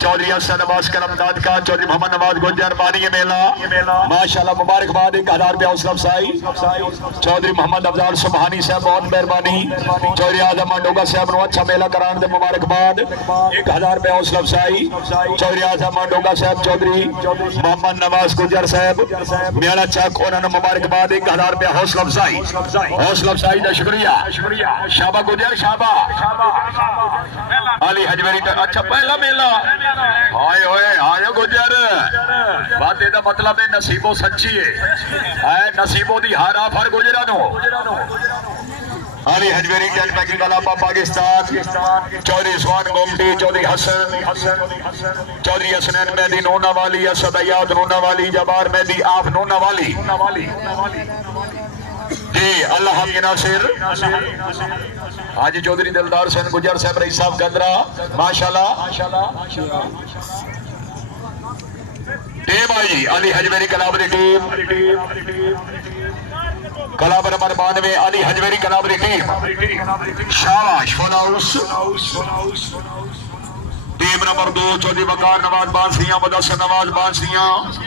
چودھری حسن عباس کرم داد کا چودھری محمد نواز گجر بانی میلہ ماشاءاللہ مبارکباد 1000 روپیہ حوصلہ افزائی چودھری محمد افضال سبحانی صاحب بہت مہربانی چودھری اعظم منڈوگا صاحب نو اچھا میلہ کران دے مبارکباد 1000 روپیہ حوصلہ افزائی چودھری اعظم منڈوگا صاحب چودھری محمد نواز گجر صاحب میلہ چک انہوں نے مبارکباد 1000 روپیہ حوصلہ افزائی دا شکریہ شابہ گجر شابہ علی حجویری اچھا پہلا میلہ آئے ہوئے آئے گجر بات یہ مطلب ہے نصیبوں سچی ہے نصیبوں دی ہارا فر گجرانو علی حجویری جن میں کی کلابہ پاکستان چودھری عثمان گومٹی چودھری حسن چودھری حسنین مہدی نونا والی اسد ایاد نونا والی جبار مہدی آپ نونا والی جی اللہ حمی ناصر حاجی چودھری دلدار سین گجر صاحب رئیس صاحب گندرہ ماشاءاللہ ٹیم آئی علی حجویری کلابری team club number 92 Ali Hajveri کلابری ٹیم شاباش فلاؤس ٹیم نمبر 2 چودھری وقار نواز بانسیاں مدثر نواز بانسیاں